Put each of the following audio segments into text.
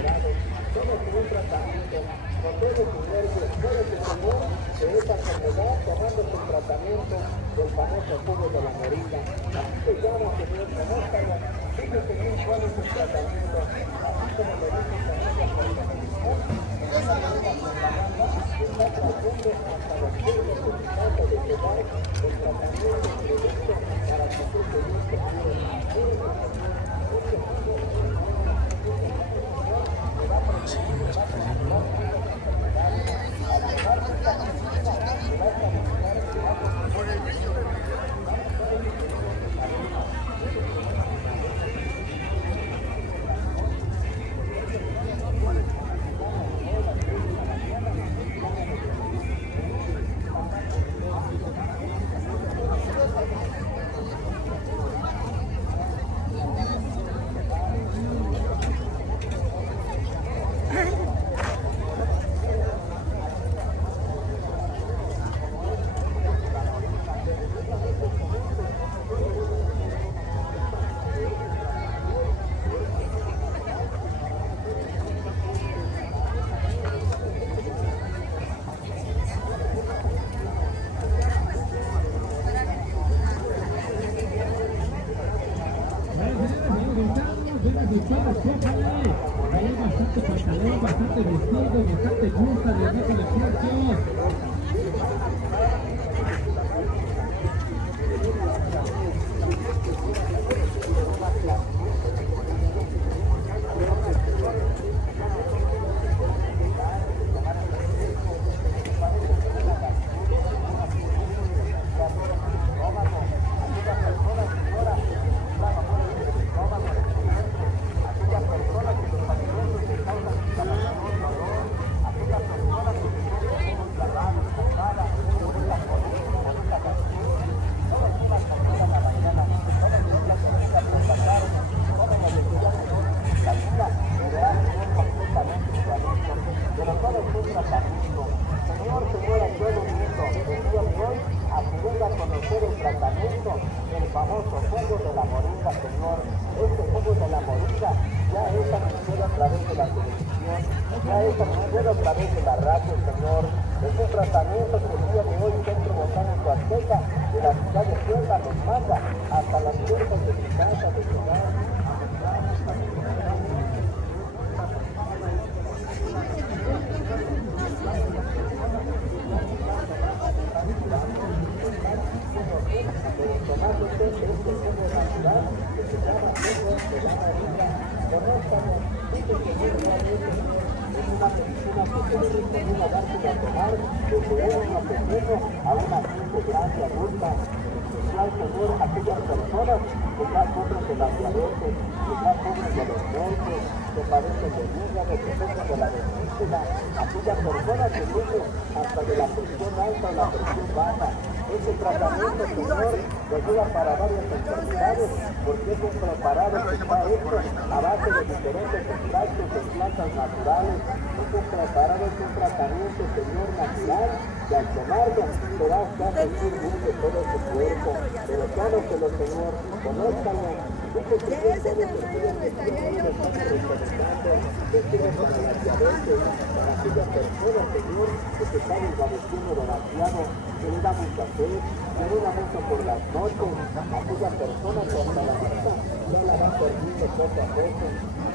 desesperados. Tómese un tratamiento, protege sus nervios, muérete, Señor, de esa enfermedad, tomándose el tratamiento del famoso jugo de la moringa. Así se llama, Señor, conózcalo. Fíjese bien cuál es el tratamiento, así como lo dice su amiga por televisión, en esa nueva propaganda, está trayendo hasta los pueblos de su casa de llevar el tratamiento, el producto, para que tú feliz te cure. Hay bastante pantalón, bastante vestido, bastante blusa de abajo de precios. El famoso jugo de la moringa, Señor. Este jugo de la moringa ya es anunciado a través de la televisión, ya es anunciado a través de la radio, Señor. Es un tratamiento que el día de hoy Centro Botánico Azteca de la ciudad de Puebla nos manda hasta las puertas de su casa, de su hogar. Tomándose este jugo natural que se llama jugo de la moringa. Conózcalo, dice que es realmente es una medicina que se le recomienda dársela a tomar desde uno pequeño a una gente grande, adulta, en especial, Señor, aquellas personas que ya sufren de la diabetes, que ya sufren de los nervios, que padecen de hígado, que sufren de la vesícula, aquellas personas que sufren hasta de la presión alta o la presión baja. Este tratamiento, Señor, le ayuda para varias enfermedades, porque es un preparado que está hecho a base de diferentes extractos de plantas naturales. Es un preparado, es un tratamiento, Señor, natural, que al tomarlo te va a estar sentir mucho todo tu cuerpo. Pero tómeselo, Señor, conózcanlo. Dice que Dios todo el día que Dios está recomendando, que sirve para la diabetes, para aquellas personas, Señor, que se están desvaneciendo demasiado, que le da mucha sed, que le da mucho por las noches, aquella persona que hasta la vista ya la va perdiendo poco a poco,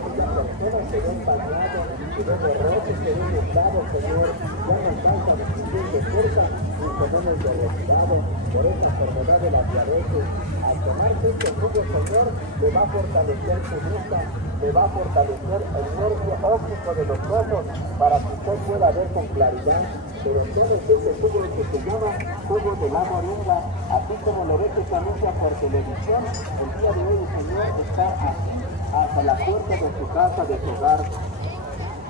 aquella persona se ve empañado, se ve borroso, se ve nublado, Señor, ya no alcanza a distinguir de cerca, ni se ven el derrotado por esa enfermedad de la diabetes. Al tomarse este jugo, Señor, le va a fortalecer su vista, le va a fortalecer el nervio óptico de los ojos para que usted pueda ver con claridad. Pero todo este jugo que se llama jugo de la moringa, así como lo ve que se anuncia por televisión, el día de hoy el Señor está aquí, hasta la puerta de su casa, de su hogar.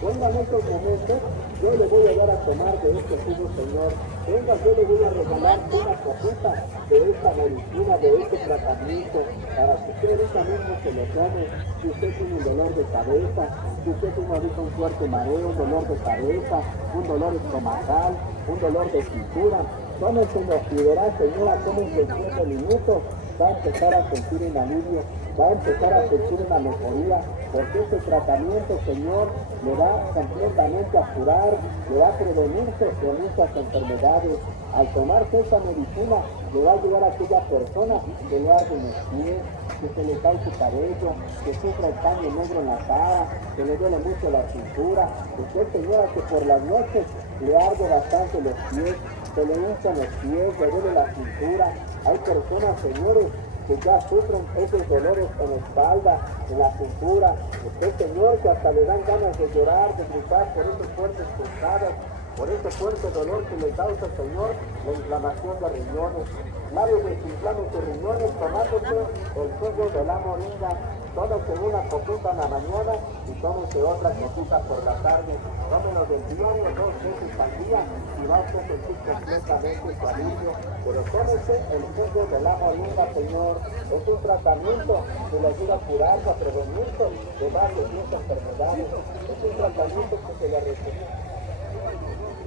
Venga en estos momentos, yo le voy a dar a tomar de este jugo, Señor. Venga, yo le voy a regalar una copita de esta medicina, de este tratamiento, para que usted ahorita mismo se lo tome. Si usted tiene un dolor de cabeza, si usted tiene ahorita un fuerte mareo, un dolor de cabeza, un dolor estomacal, un dolor de cintura, tómeselo y verá, señora, cómo en 7 minutos va a empezar a sentir un alivio. va a empezar a sentir una mejoría, porque este tratamiento, Señor, le va completamente a curar, le va a prevenirse de muchas enfermedades. Al tomarse esta medicina, le va a ayudar a aquella persona que le arde en los pies, que se le cae su cabello, que sufre el paño negro en la cara, que le duele mucho la cintura. Usted, señora, que por las noches le arde bastante los pies, se le hinchan los pies, le duele la cintura. Hay personas, señores, que ya sufren esos dolores en la espalda, en la cintura. Usted, señor, que hasta le dan ganas de llorar, de gritar por esos fuertes punzadas, por ese fuerte dolor que le causa, Señor, la inflamación de riñones. Nadie desinflame sus riñones tomándose el jugo de la moringa. Tómese una copita en la mañana y tómese otra copita por la tarde. Tómelo del diario 2 veces al día y va a usted sentir completamente su alivio. Pero tómese el jugo de la moringa, Señor. Es un tratamiento que le ayuda a curarse, a prevenirse de varias enfermedades. Es un tratamiento que se le recomienda.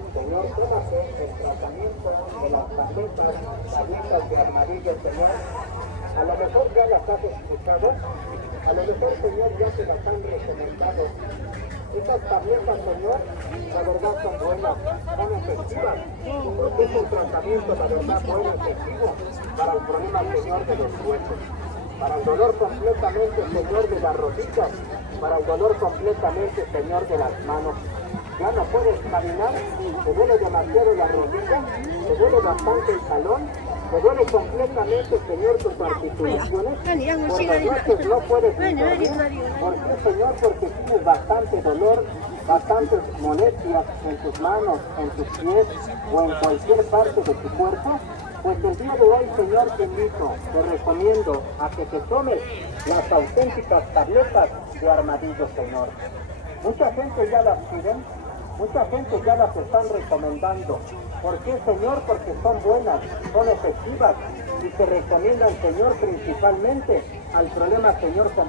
Señor, tómase el tratamiento de las tabletas de armadillo, Señor. A lo mejor ya las has escuchado, a lo mejor, Señor, ya se las han recomendado. Esas tabletas, Señor, la verdad son buenas, son efectivas, porque es un tratamiento, la verdad, bueno, efectivo para el problema, Señor, de los huesos, para el dolor completamente, Señor, de las rodillas, para el dolor completamente, Señor, de las manos. Ya no puedes caminar, te duele demasiado la rodilla, te duele bastante el talón, te duele completamente, Señor, tus articulaciones. Por las noches no puedes dormir. ¿Por qué, Señor? Porque tienes bastante dolor, bastantes molestias en tus manos, en tus pies o en cualquier parte de tu cuerpo. Pues el día de hoy, Señor, te invito, te recomiendo a que te tomes las auténticas tabletas de armadillo, Señor. Mucha gente ya las piden, mucha gente ya las están recomendando. ¿Por qué, Señor? Porque son buenas, son efectivas y se recomiendan, Señor, principalmente al problema, Señor, con...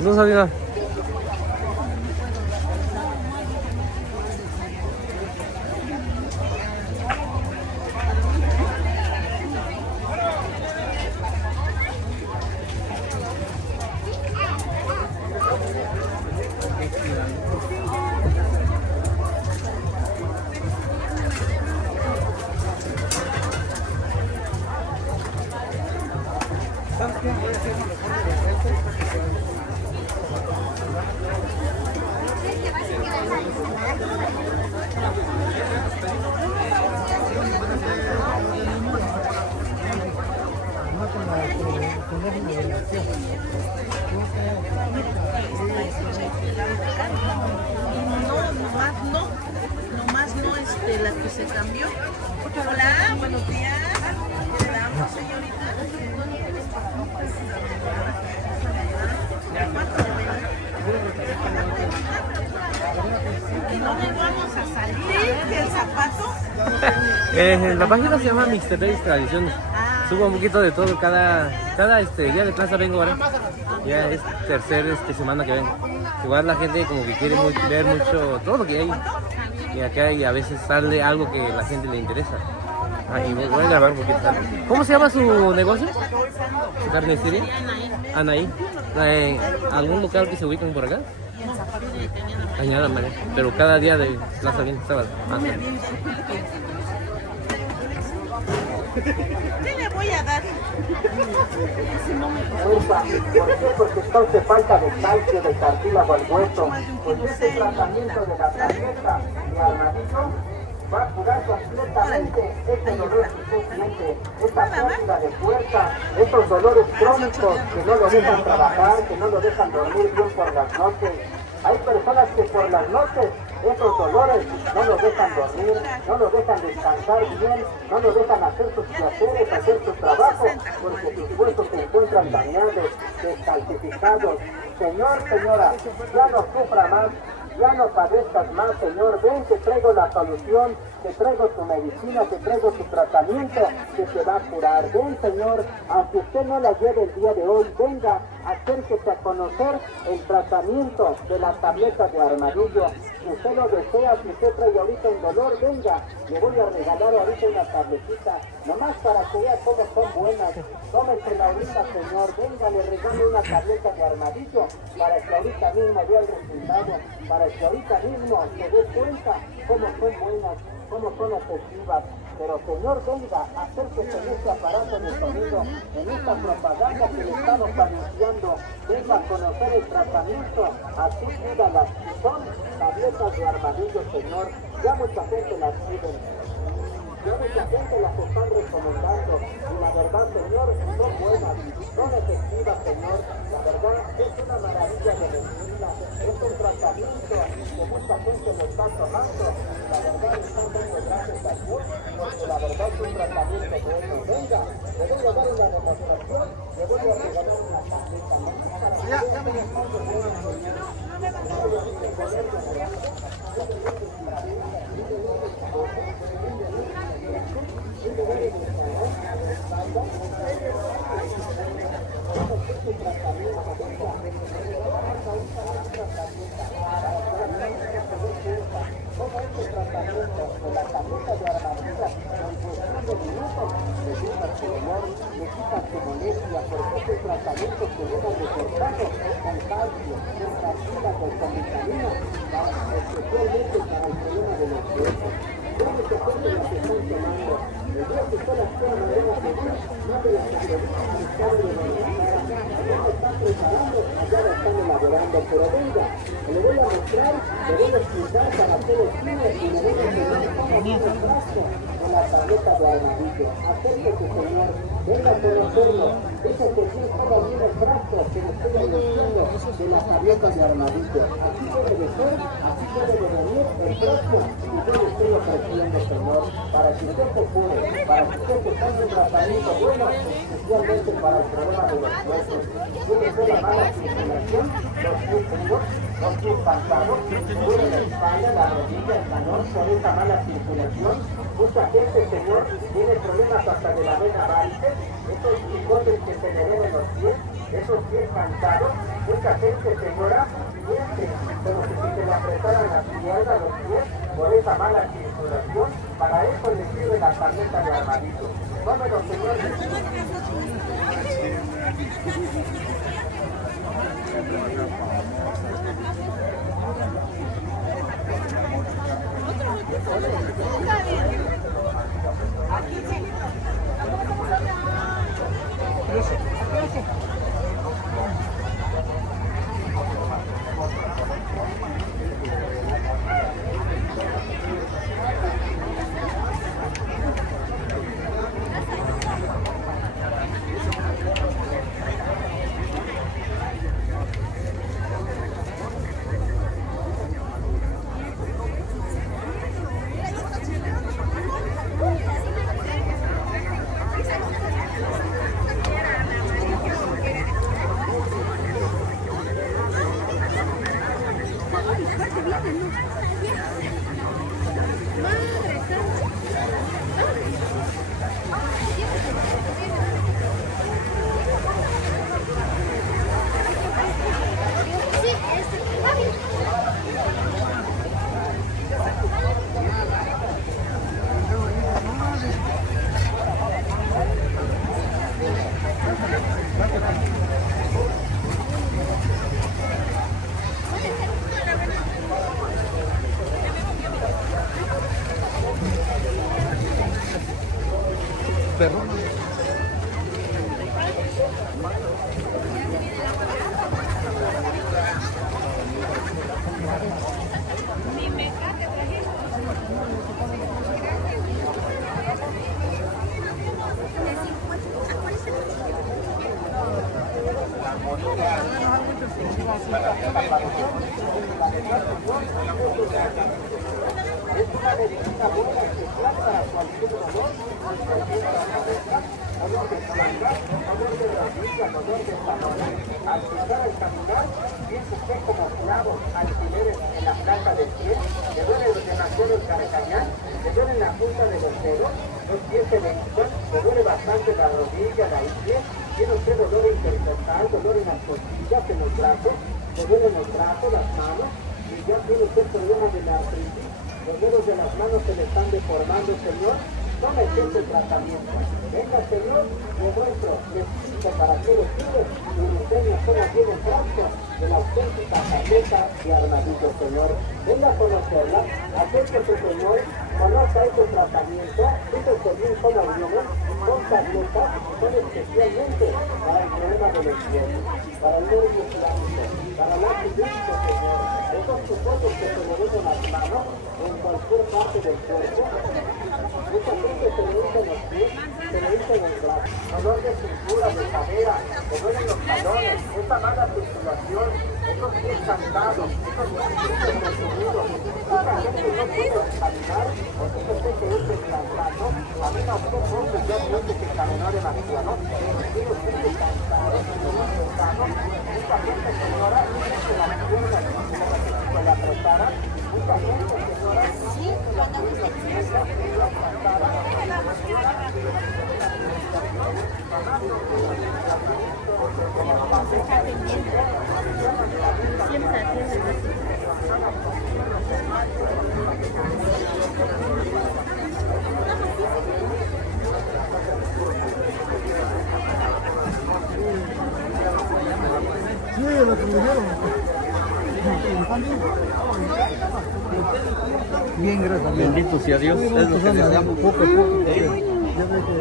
No sabía. Nomás no, la que se cambió. Hola, buenos días. ¿Le damos, señorita? ¿Y no nos vamos a salir? ¿Sí? ¿El zapato? La página se llama Mr. Days Tradiciones. Subo un poquito de todo, cada día de plaza vengo ahora. Ya es tercera semana que vengo. Igual la gente como que quiere ver mucho, todo lo que hay. Y acá y a veces sale algo que a la gente le interesa. Y voy a grabar un poquito. ¿Cómo se llama su negocio? ¿Su carnicería? Anaí. ¿Algún local que se ubican por acá? Cañada María. Pero cada día de plaza viene sábado. ¿Qué le voy a dar? ¿Por qué? Porque entonces falta de calcio, de cartílago al hueso. Pues este tratamiento de la tableta de armadillo va a curar completamente este dolor que usted siente, esta pérdida de fuerza, estos dolores crónicos que no lo dejan trabajar, que no lo dejan dormir bien por las noches. Hay personas que por las noches esos dolores no los dejan dormir, no los dejan descansar bien, no los dejan hacer sus quehaceres, hacer su trabajo, porque sus huesos se encuentran dañados, descalcificados. Señor, señora, ya no sufra más, ya no padezcas más, Señor. Ven, te traigo la solución, te traigo tu medicina, te traigo tu tratamiento que te va a curar. Ven, Señor, aunque usted no la lleve el día de hoy, venga, acérquese a conocer el tratamiento de la tableta de armadillo. Si usted lo desea, si usted trae ahorita un dolor, venga, le voy a regalar ahorita una tabletita, nomás para que vea cómo son buenas. Tómesela ahorita, Señor, venga, le regalo una tableta de armadillo para que ahorita mismo vea el resultado, para que ahorita mismo se dé cuenta cómo son buenas, cómo son efectivas. Pero Señor, venga, acérquese en este aparato de sonido, en esta propaganda que le estamos anunciando, venga a conocer el tratamiento, así pídalas. Son tabletas de armadillo, Señor, ya mucha gente las piden. Ya mucha gente las están recomendando y la verdad, Señor, son buenas, son efectivas, Señor. La verdad es una maravilla de medicina, es un tratamiento que mucha gente lo está tomando. La verdad están dando gracias a Dios, porque la verdad es un tratamiento bueno. Venga, le voy a dar una demostración, le voy a regalar una tableta. Como este tratamiento de la tableta de armadillo en cuestión de minutos, le dice al Señor, le quita su molestia, porque es un tratamiento que viene reforzado con calcio, con cartílagos, con vitaminas, especialmente para el problema de los huesos. ¿Cómo se puede lo que están tomando? El día que fue la escuela Morena Pedro, más de las entrevistas que están de Guadalajara, ya se están preparando, ya lo están elaborando, pero venga, le voy a mostrar, le voy a explicar para todos ustedes y le voy a enseñar cómo viene el frasco con la tableta de armadillo. Acérquese, señor, venga a conocerlo. Dice que sí, cómo viene el frasco que le estoy anunciando de la tableta de armadillo. Así debe de ser, así debe de venir el frasco y yo le estoy ofreciendo, señor, para que usted se cure, para que usted se ponga un tratamiento bueno, especialmente para el problema de los huesos. Tiene que la mala circulación, los pies fríos, los pies cansados, duele la espalda, la rodilla, el calor por esa mala circulación. Mucha gente, señor, tiene problemas hasta de la vena varices, esos picotes que se le ven en los pies, esos pies cansados. Mucha gente, señora, siente como si se le apretaran las piernas, los pies, por esa mala circulación. Para eso le sirve la tableta de armadillo. Vámonos, señor. Es una medicina buena especial para cualquier dolor, dolor de espalda, dolor de rodilla, dolor de talones. Al cruzar al caminar, siente usted como clavos, alfileres en la planta del pie, le duele demasiado el carcañal, le duele la punta de los dedos, los pies se le hinchan, le duele bastante la rodilla, la ingle, tiene usted dolor intercostal, dolor en las costillas, en los brazos, le duelen los brazos, las manos, y ya tiene usted problemas de la artritis, los dedos de las manos se le están deformando, señor. Tome este tratamiento. Venga, señor, le muestro, le explico para qué lo sirve y le enseño cómo viene el frasco de la auténtica tableta de armadillo, señor. Venga a conocerla, acérquese, señor, conozca este tratamiento, fíjese bien cómo viene, son tabletas, son especialmente para el problema de los pies, para el nervio islámico, para el artritis, señor. Esos supuestos que se le ven en las manos, en cualquier parte del cuerpo, mucha gente se le hinchan los pies, se le hinchan los brazos, dolor de cintura, de cadera, le duelen los talones, esa mala circulación, esos pies cansados, esos pies consumidos, mucha gente no puede caminar, o fíjese que es descansando, camina usted mucho, ya siente que caminar demasiado, tiene usted que cansado, mucha gente, señora, que las piernas se le apretaran, mucha gente, señora, siempre atiende. Bien, gracias. Bendito sea Dios, es lo que deseamos. Poco a poco. Ya ve que...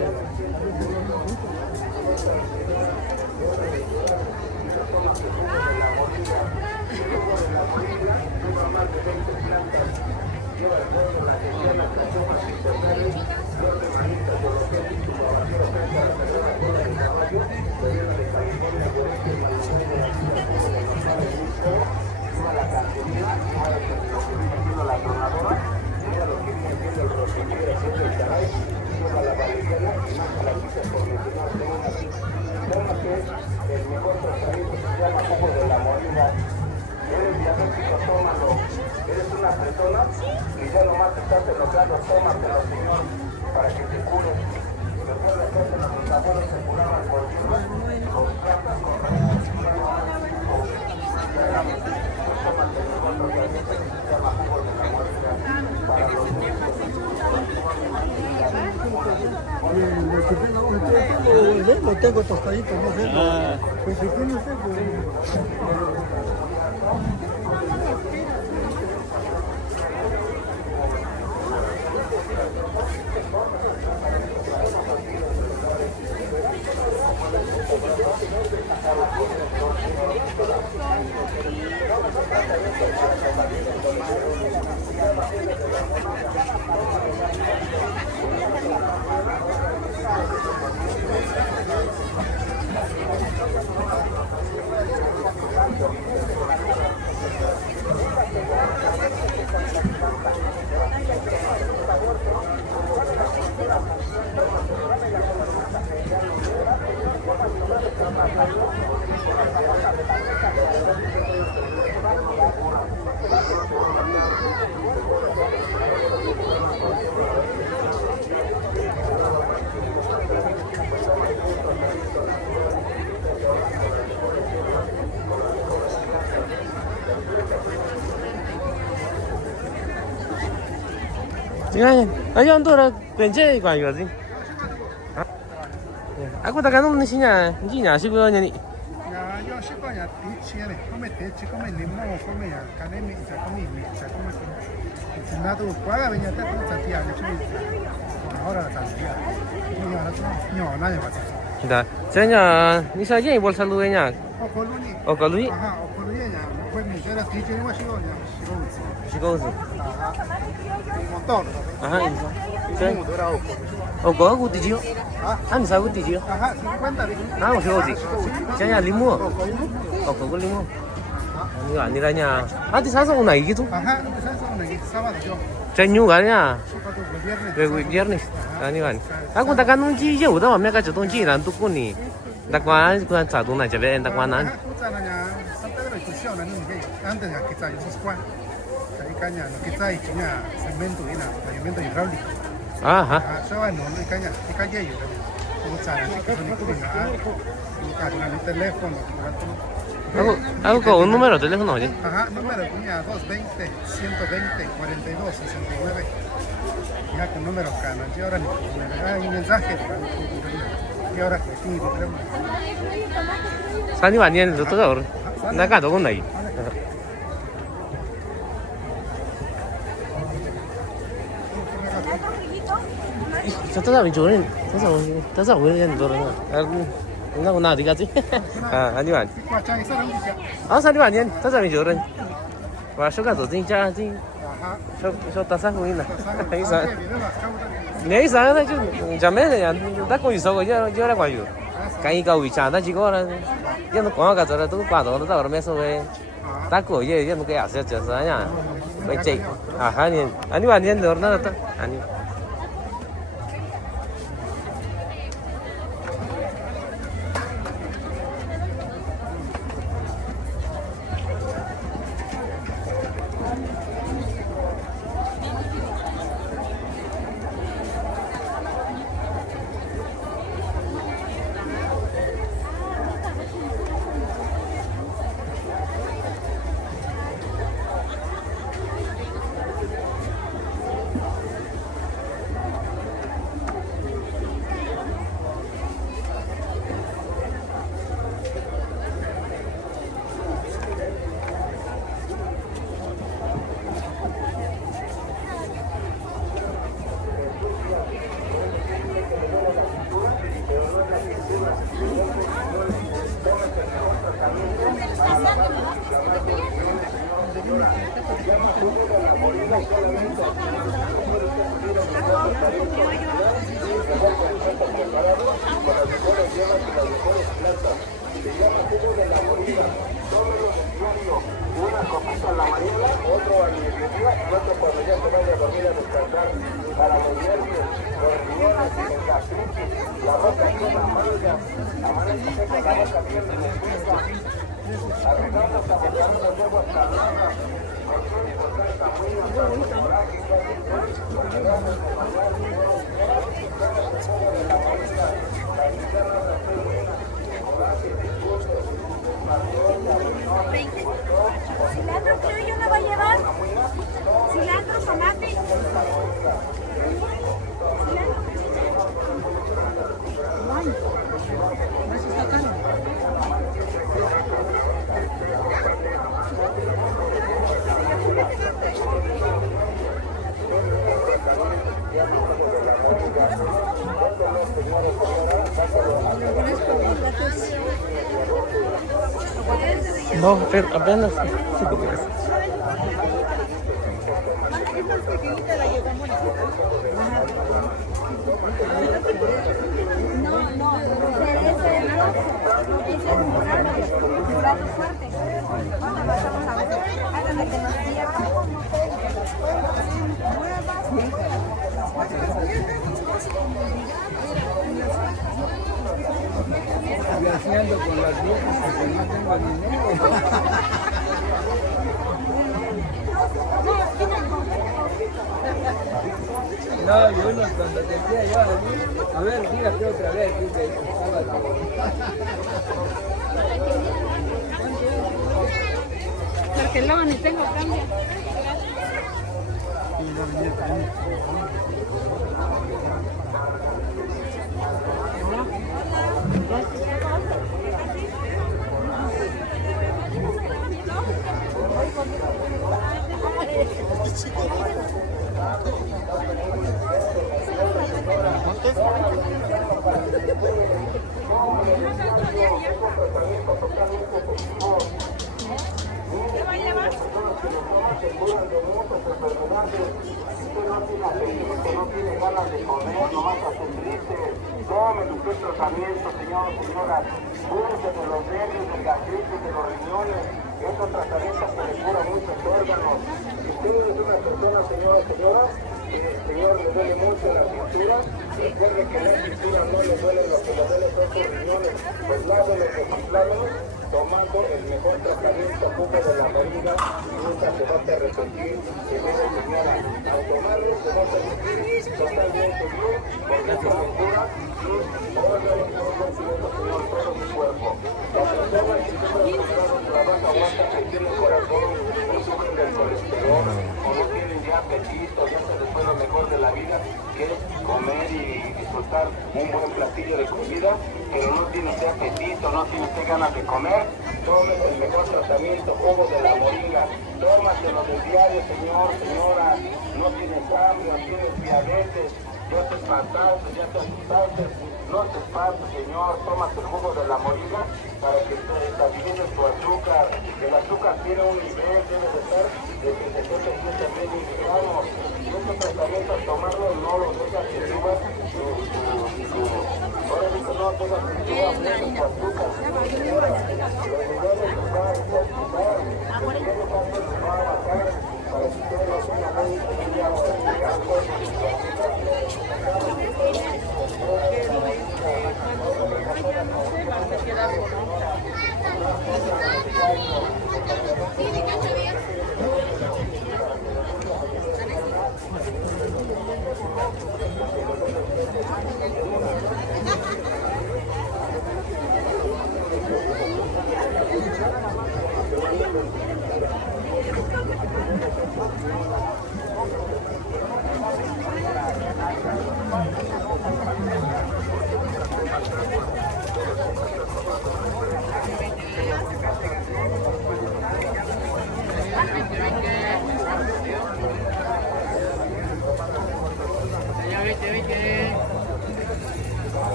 El mejor tratamiento se llama jugo de la moringa. Eres diabético, tómalo. Eres una persona que ya nomás te estás enojando, tómatelo, Señor, para que te cures. Recuerda que antes nuestros abuelos se curaban con hierbas, con plantas, con raíces, tómatelo con otro tratamiento que se llama jugo de la moringa. Para los Lo tengo tostadito, no sé. Pues si tiene usted, pues... Tingnan, ayun doon, benche kwa yun. Ako taga nung siya, hindi niya siguro niya ni. Ya, yo sí con ya tiene, come teche, come limón, come ya, caneme, ya come micha, come si nada paga venía te con Santiago, ahora Santiago. No, nada más. Da, saya ni saja boleh selalu nya. O coluni. Oh kalau ni, Ajá, o coluni ya, pues mi era que tiene más chico ya, siguro sih. Ajá. Un montón. Aha, ini. ¿Cómo dura o? Oh kau aku tujuh. Ani saya tujuh. Ajá, 50 de. Ah, siguro sih. Saya lima. Oh kau lima. Ini akhirnya. Nanti saya sama lagi gitu. Ajá, empezamos con el sábado yo. Saya juga ya. Sábado, viernes. Viernes. Ani kan. Aku takkan nunggu je, udah mereka jatuh nunggu dan tuh ni. Takkan kuan satu nak jadi takkanan. Ajá, justo allá, San Pedro de Cusio, la niña, antes de aquí está, yo soy Juan. Ahí caña, lo que está ahí, tenía segmento y nada, pavimento hidráulico. Aha. Ah, yo no, y caña, y calle yo. Como está, así que son muy el teléfono. Aku kau número telepon aja. Ajá, número tenía 220 120 42 69. Ya con número canon, y ahora hay un mensaje. Y ahora que sí, 산이 많이 했는데 어떡하 그래? 나가 너건 나이. 저 사람이 좋은 저 사람 왜 이러는 거야? 나고 나 어디 갔지? 아 아니 아니. 아 산이 많이 했. 저 사람이 좋은. 와 쇼가도 진짜 진. 쇼 따사 보이나? 이사. 내 이사는 좀 잠에는 딱 거기 있어 그냥 저래 가요. cái cầu bị trả ta chỉ có là dân nó có cả rồi tôi qua đó nó tao làm sao vậy ta của gì dân nó cái sẽ trở ra nhá vậy chị à anh bạn nhân được nó anh jugo de la moringa. Tómelo del diario, una copita en la mañana, otro al mediodía y otro cuando ya se vaya a dormir a descansar. Para los nervios, los riñones, el gastritis, la boca llena amarga, amanece seca la boca bien reseca, arreglando hasta botar los aguas saladas, porque está muy hemorrágica, porque gracias a bañar, de la moringa, la guitarra de las pelunas, coraje, disgusto, ¿Cilantro criollo no va a llevar? ¿Cilantro, tomate? No, pero apenas. Sí, porque es. Jurado fuerte. Pasamos a ver. Háganle que nos cierra. Haciendo con las viejas porque no tengo dinero. No, y uno cuando decía yo, a ver, fíjate otra vez, dice, estaba la Porque luego ni tengo cambio. No tiene ganas de comer, nomás hace triste. Tomen usted tratamiento, señor, señora. Cúrese de los nervios, del gastritis, de los riñones. Estos tratamientos que le curan muchos órganos. Si usted es una persona, señora, señora, señor, le duele mucho la cintura, recuerde que la cintura no le duele lo que le duele son sus riñones. Pues lávelos, desinflávelos, tomando el mejor tratamiento jugo de la moringa, nunca se va a arrepentir, que mire, señora, al tomarlo se va a sentir totalmente bien, porque se lo cura y órganos, señor, todo su cuerpo. La persona que tiene trabaja aguanta que tiene corazón, no sufren del colesterol, o no tienen ya apetito, ya se les fue lo mejor de la vida, que es comer y disfrutar un buen platillo de comida, pero no tiene usted apetito, no tiene usted ganas de comer, tome el mejor tratamiento, jugo de la moringa, tómaselo del diario, señor, señora, no tienes hambre, no tienes diabetes, ya te espantaste, ya te asustaste, no te espantes, señor, tómate el jugo de la moringa para que te estabilice tu azúcar. El azúcar tiene un nivel, debe de estar de 77 miligramos. Y este tratamiento, al tomarlo, no lo dejas que suba ahora sí que no dejas que suba tu azúcar. Los niveles de sal, va a bajar para que usted no tenga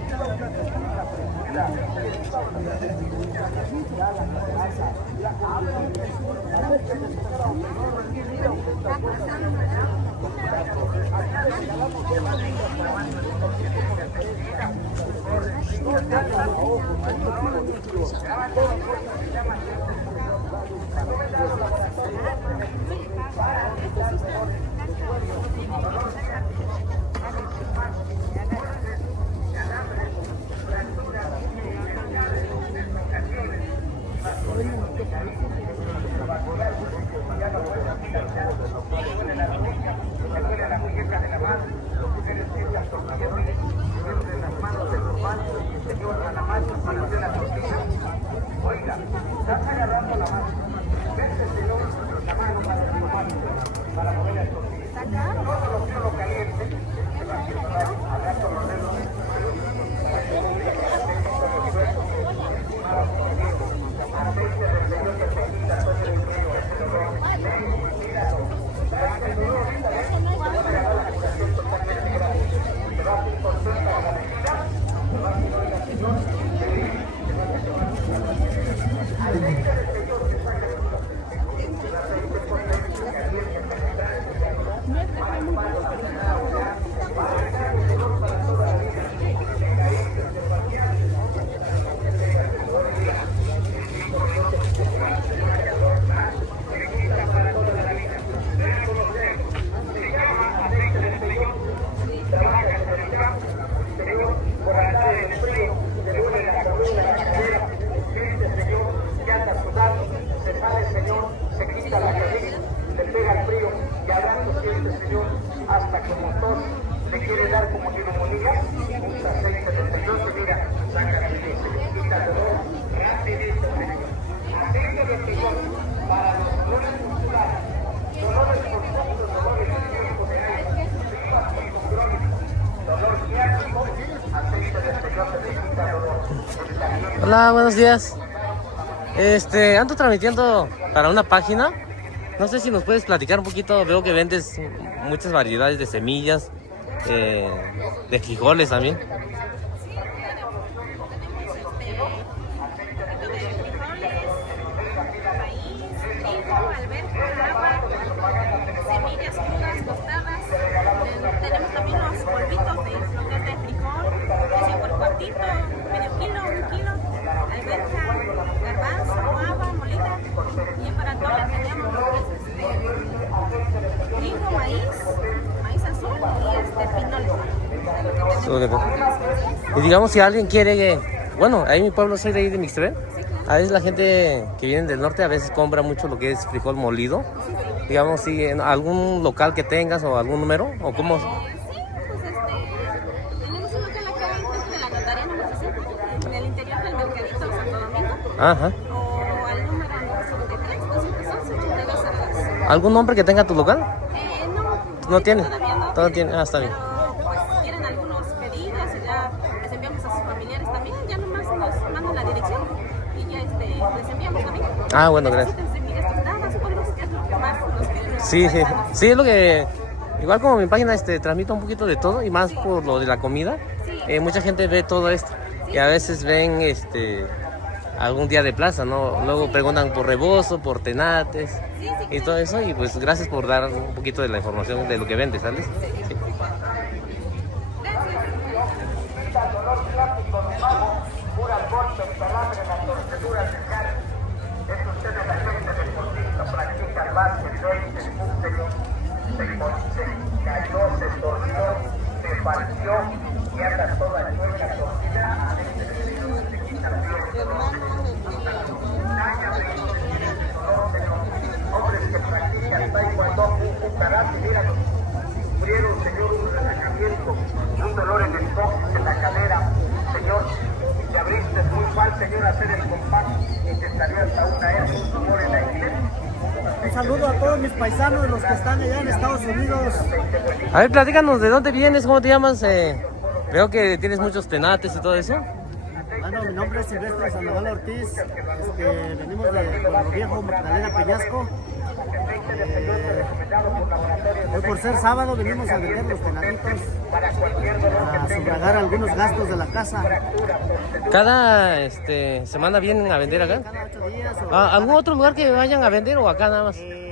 muy Hola, buenos días. Ando transmitiendo para una página. No sé si nos puedes platicar un poquito. Veo que vendes muchas variedades de semillas, de frijoles también. Semillas crudas, tostadas. Tenemos también los polvitos de frijol, que sea por cuartito, medio kilo, 1 kilo, alberja, garbanzo, haba, molida. Y para todas tenemos trigo, maíz azul y pinole. Y digamos, si alguien quiere, bueno, ahí en mi pueblo soy de ahí de Mixtepec. A veces la gente que viene del norte a veces compra mucho lo que es frijol molido. Digamos, si en algún local que tengas o algún número, o cómo. Sí, pues tenemos un local acá en de la notaría número 60, en el interior del mercadito Santo Domingo. Ajá. O al número 973 211 8202. ¿Algún nombre que tenga tu local? No tiene. Todavía no. Todo tiene. Ah, está bien. Pero pues quieren algunos pedidos y ya les enviamos a sus familiares también. Ya nomás nos mandan la dirección y ya les enviamos también. Ah, bueno, gracias. Semillas tostadas, polvos, que es lo que más nos piden. Sí, sí. Sí, es lo que. Igual como mi página transmite un poquito de todo y más por lo de la comida. Mucha gente ve todo esto. Y a veces ven algún día de plaza, ¿no? Luego preguntan por rebozo, por tenates y todo eso. Y pues gracias por dar un poquito de la información de lo que vendes, ¿sales? Sí. Hombres que practican taekwondo, un karate, míralos, sufrieron, Señor, un relajamiento, un dolor en el coxis, en la cadera, Señor, te abriste muy mal, Señor, a hacer el compacto y te salió hasta una hernia, un tumor en la inglés. Un saludo a todos mis paisanos, los que están allá en Estados Unidos. A ver, platícanos, ¿de dónde vienes? ¿Cómo te llamas? Veo que tienes muchos tenates y todo eso. Bueno, mi nombre es Silvestre Sandoval Ortiz. Venimos de Pueblo Viejo, Magdalena Peñasco. Hoy por ser sábado venimos a vender los venaditos, a sufragar algunos gastos de la casa. ¿Cada semana vienen a vender acá? Cada 8 días. ¿Algún otro lugar que vayan a vender o acá nada más? En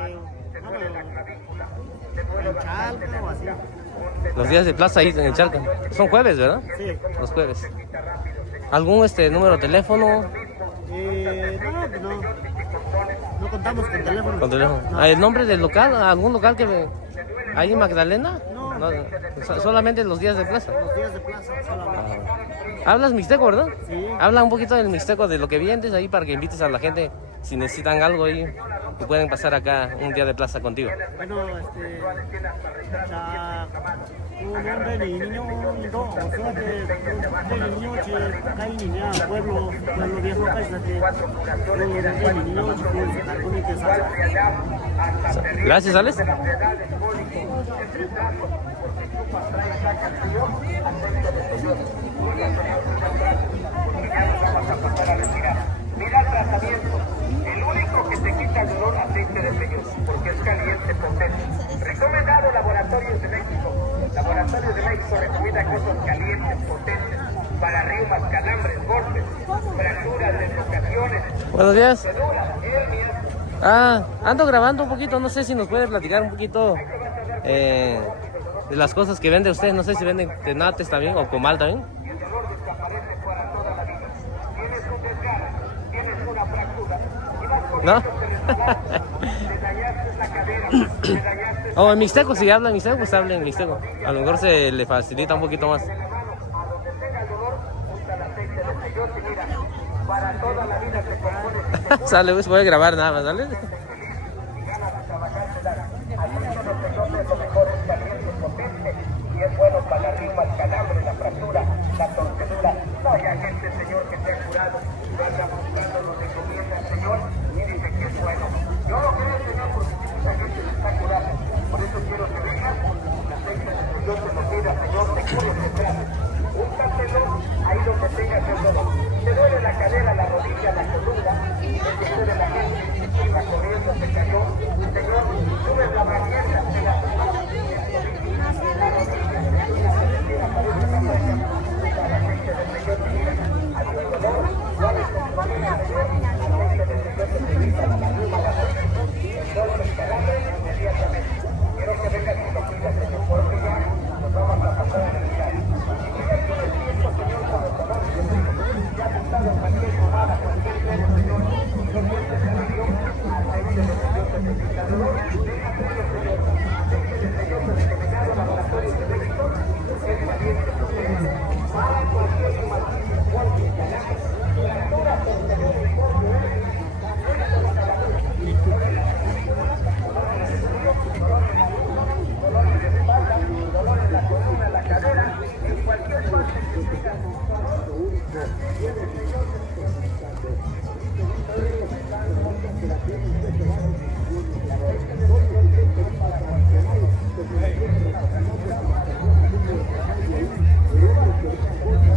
Chalca o así. Los días de plaza ahí en el Chalca. Son jueves, ¿verdad? Sí. Los jueves. ¿Algún número de teléfono? No contamos con teléfono. Con teléfono. No. ¿El nombre del local? ¿Algún local que hay en Magdalena? No. Solamente los días de plaza. Los días de plaza solamente. ¿Hablas mixteco, verdad? Sí. Habla un poquito del mixteco, de lo que vendes ahí para que invites a la gente si necesitan algo ahí y pueden pasar acá un día de plaza contigo. Bueno, un hombre ni niño, o sea que de niño hay niña, pueblo viejo, de niño, algún que sabe. Gracias, Alex. Mira el tratamiento. El único que te quita el dolor, aceite de peyote, porque es caliente, potente. Recomendado Laboratorios de México. Laboratorios de México recomienda cosas calientes, potentes, para reumas, calambres, golpes, fracturas, deslocaciones, Buenos días. hernias. Ando grabando un poquito, no sé si nos puede platicar un poquito de las cosas que vende usted. No sé si venden tenates también o comal también. ¿No? O en mixteco, si habla en mixteco, pues habla en mixteco. A lo mejor se le facilita un poquito más. Sale, pues puede grabar nada más, ¿sale? Y es bueno para la rima, el calambre, la fractura, la torcedura. No hay gente, Señor, que te ha curado. Vaya buscando, lo recomienda el Señor y dice que es bueno. Yo lo creo, Señor, porque mucha gente se está curando. Por eso quiero que vengas. La aceite de Dios te lo pida, Señor, te cure, te trate. Úntatelo ahí donde tengas el dolor. Te duele la cadera, la rodilla, la columna, te duele la mente, la corriente se cayó. Señor, sube la bañera, te la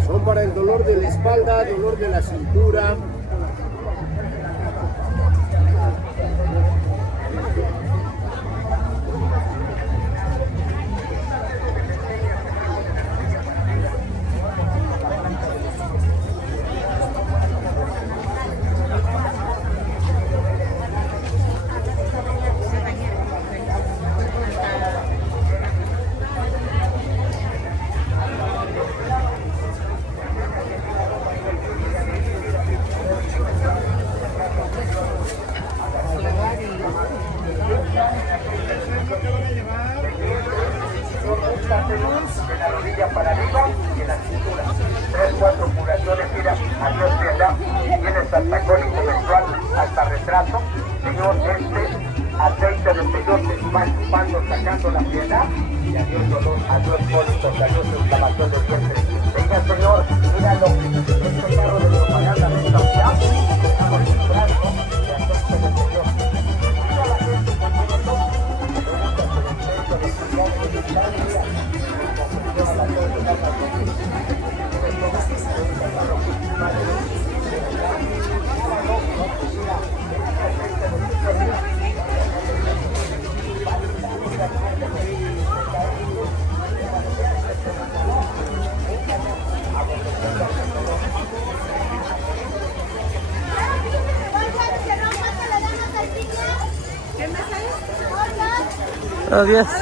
Son para el dolor de la espalda, dolor de la cintura. de la rodilla para arriba y en la cintura. 3, 4 curaciones, mira, adiós piedad, tienes hasta cólico menstrual, hasta retraso. Señor, aceite de peyote va chupando, sacando la piedad, y adiós dolor, adiós cólicos, adiós inflamación de vientre. Venga, Señor, míralo, este carro de propaganda de esta ciudad, estamos librando de aceite de peyote. Mira la gente que tiene todo, Madre Buenos días.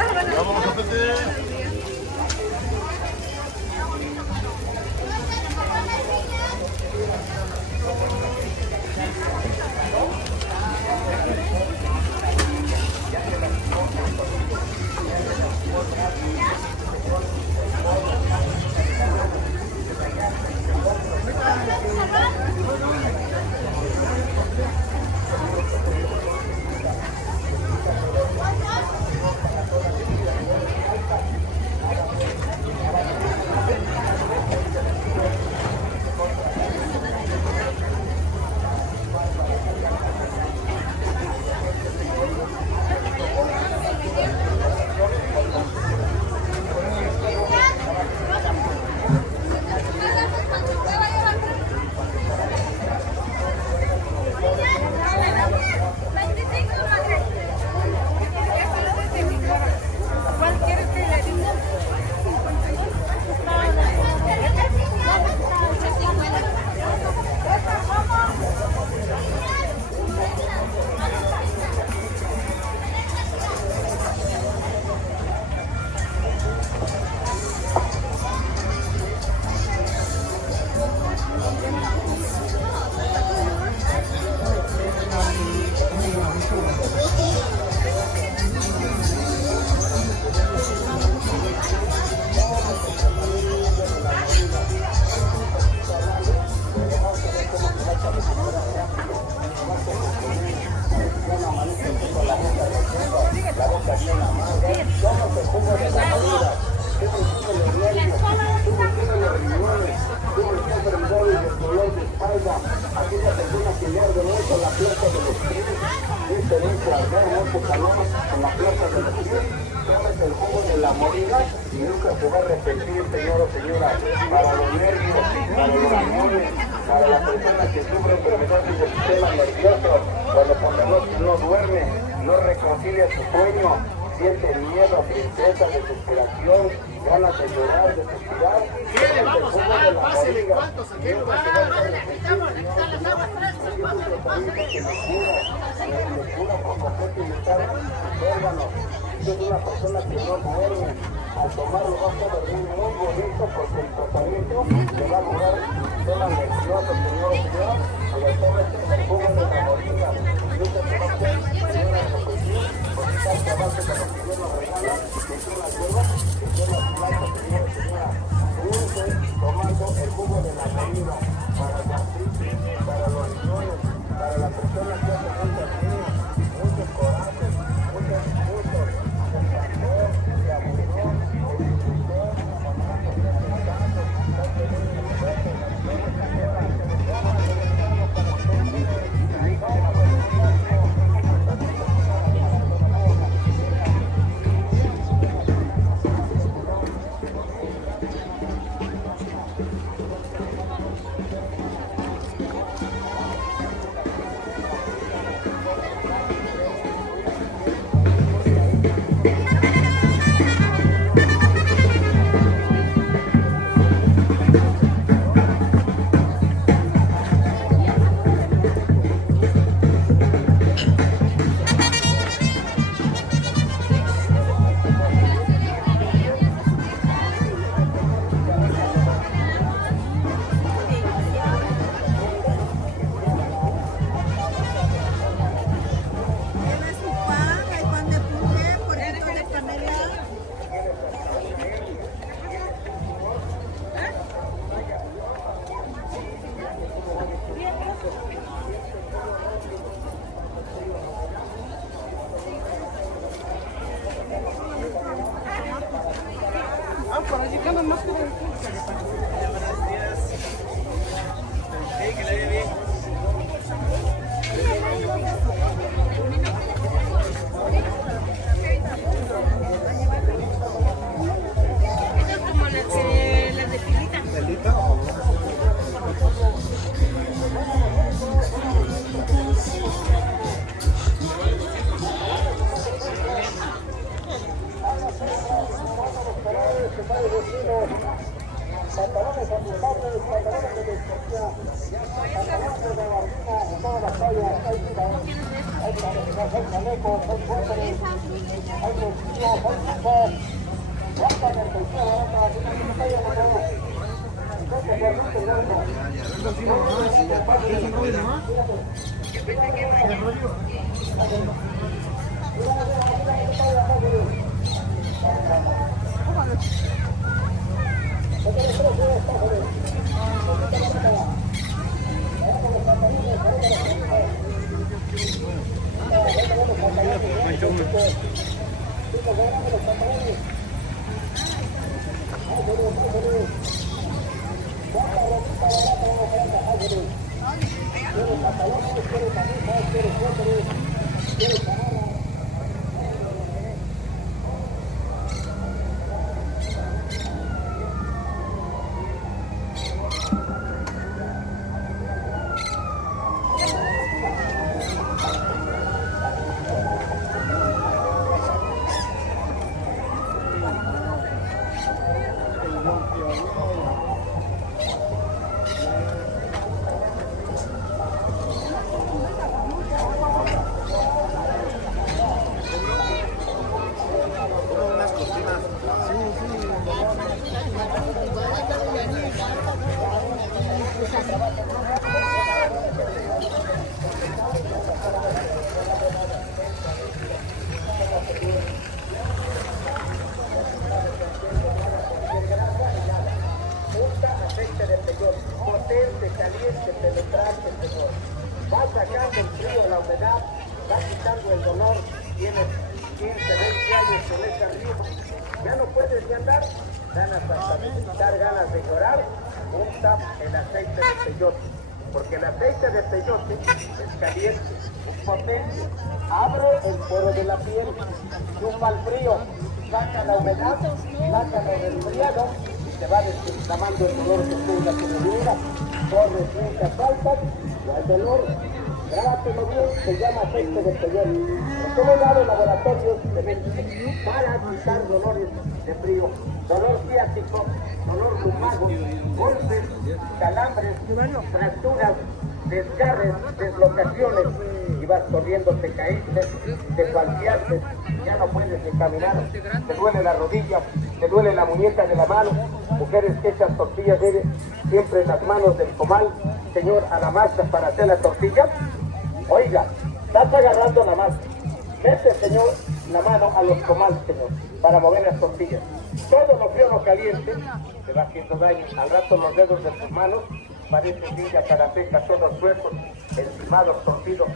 ¿No quieres de esto? Aceite de peyote, potente, caliente, penetrante, Señor. Va sacando el frío, la humedad, va quitando el dolor. Tienes 15, 20 años con ese río, ya no puedes ni andar, ganas hasta de quitar, ganas de llorar. Unta el aceite de peyote, porque el aceite de peyote es caliente, es potente, abre el poro de la piel, tumba el frío, saca la humedad, saca el resfriado, te va desinflamando el dolor que tenga tu medida, corres, brincas, saltas, y al dolor, grábatelo bien, se llama aceite de peyote. En todo lado, laboratorios de México, para quitar dolores de frío, dolor ciático, dolor lumbago, golpes, calambres, fracturas, desgarres, deslocaciones, y vas corriendo, te caíste, te falseaste, ya no puedes ni caminar, te duele la rodilla, te duele la muñeca de la mano, mujeres que echan tortillas siempre en las manos del comal, Señor, a la masa para hacer la tortilla. Oiga, estás agarrando la masa, mete, Señor, la mano a los comales, Señor, para mover las tortillas. Todo lo frío, lo caliente, te va haciendo daño. Al rato los dedos de tus manos parecen villa, carapeca, todos sueltos, encimados, torcidos.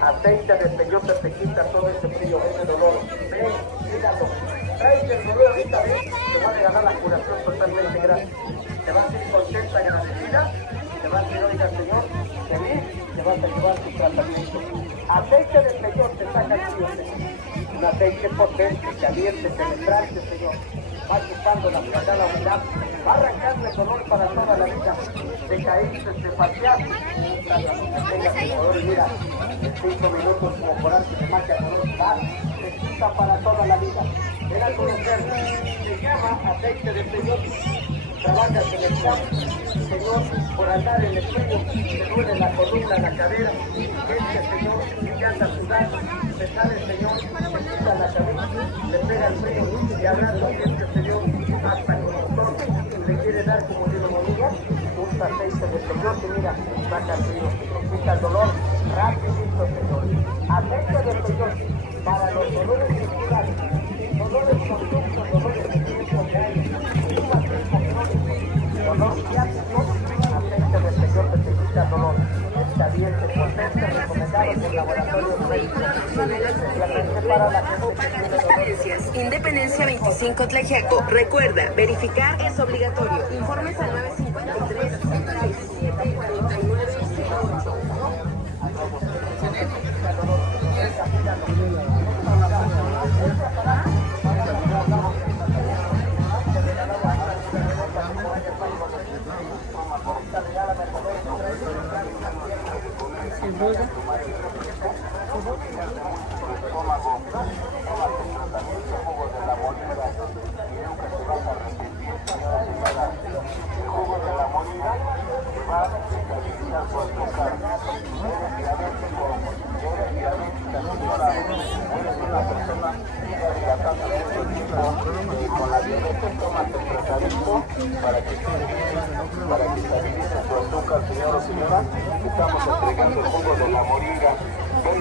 Aceite de peyote te quita todo ese frío, ese dolor. Ven, míralo. Traes el dolor ahorita, ven, te va a regalar la curación totalmente gratis. Te vas a ir contenta y agradecida, y te vas a ir, oiga, Señor, feliz, y te vas a llevar tu tratamiento. Aceite de peyote saca el frío, Señor. Un aceite potente, caliente, penetrante, Señor. Va chupando la humedad, va arrancando el dolor para toda la vida. Te caíste, te paseaste, que tengas el dolor, mira, en 5 minutos como por arte de magia, dolor, va, te quita para toda la vida. Ven a conocerlo, se llama aceite de peyote. Trabajas en el campo, Señor, por andar en el frío, te duele la columna, la cadera, Señor, y anda sudando, te sale, Señor, te quita la cabeza, le pega el frío, y hablando Señor, hasta con nosotros, le quiere dar como de una monilla, un aceite de peyote, mira, saca el frío, quita el dolor, rapidito, Señor. Aceite de peyote, para los dolores musculares, dolores conductos, dolores de tiempo que hay, dolor ciático, aceite de peyote te quita el dolor. Es caliente, potente, recomendado por laboratorios médicos. Para la gente. Independencia 25 Tlaxiaco. Recuerda, verificar es obligatorio. Informes al 953 67 49 08.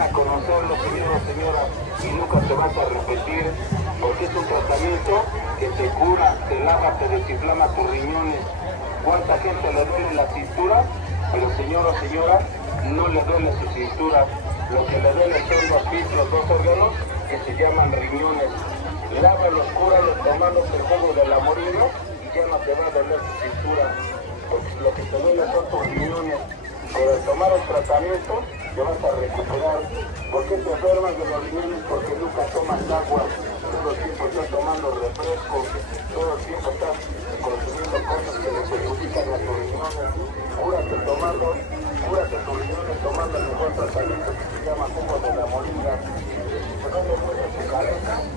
a conocerlo, señoras, señoras, y nunca te vas a repetir, porque es un tratamiento que te cura, te lava, te desinflama tus riñones. ¿Cuánta gente le duele la cintura? Pero señora, no le duele su cintura. Lo que le duele son dos filtros, dos órganos que se llaman riñones. Lávalos, cúralos tomando el jugo de la moringa y ya no te va a doler tu cintura. Porque lo que te duele son tus riñones. Por el tomar el tratamiento te vas a recuperar. ¿Por qué te enfermas de los riñones? Porque nunca tomas agua. Todo el tiempo estás tomando refresco. Todo el tiempo estás consumiendo cosas que le perjudican a tus riñones. Cúrate tus riñones tomando el mejor tratamiento que se llama jugo de la moringa. Te duele mucho tu cabeza.